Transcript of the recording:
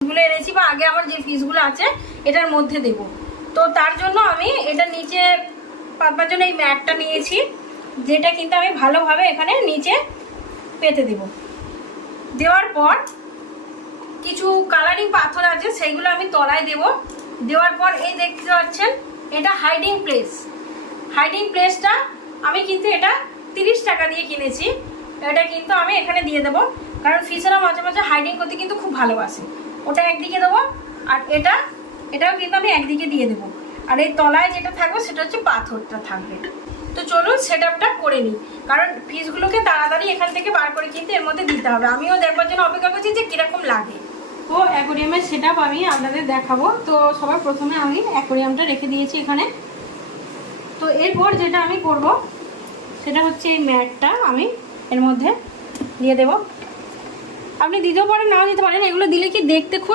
ফিশগুলো এনেছি বা আগে আমার যে ফিশগুলো আছে এটার মধ্যে দেব। তো তার জন্য আমি এটা নিচে পাতবার জন্য এই ম্যাটটা নিয়েছি, যেটা কিন্তু আমি ভালোভাবে এখানে নিচে পেতে দেব। দেওয়ার পর কিছু কালারিং পাথর আছে সেইগুলো আমি তলায় দেব। দেওয়ার পর এই দেখতে পাচ্ছেন এটা হাইডিং প্লেস। হাইডিং প্লেসটা আমি কিন্তু এটা 30 টাকা দিয়ে কিনেছি। এটা কিন্তু আমি এখানে দিয়ে দেবো, কারণ ফিশেরা মাঝে মাঝে হাইডিং করতে কিন্তু খুব ভালোবাসে। ওটা একদিকে দেবো, আর এটাও কিন্তু আমি একদিকে দিয়ে দেবো। আর এই তলায় যেটা থাকবে সেটা হচ্ছে পাথরটা থাকবে। তো চলুন সেট আপটা করে নিই, কারণ ফিশগুলোকে তাড়াতাড়ি এখান থেকে বার করে কিন্তু এর মধ্যে দিতে হবে। আমিও দেখবার জন্য অপেক্ষা করছি যে কীরকম লাগে। তো অ্যাকোরিয়ামের সেট আপ আমি আপনাদের দেখাবো। তো সবার প্রথমে আমি অ্যাকোরিয়ামটা রেখে দিয়েছি এখানে। তো এরপর যেটা আমি করব সেটা হচ্ছে এই ম্যাটটা আমি এর মধ্যে দিয়ে দেব। আপনি দিতেও পারেন, নাও দিতে পারেন। এগুলো দিলে কি দেখতে খুব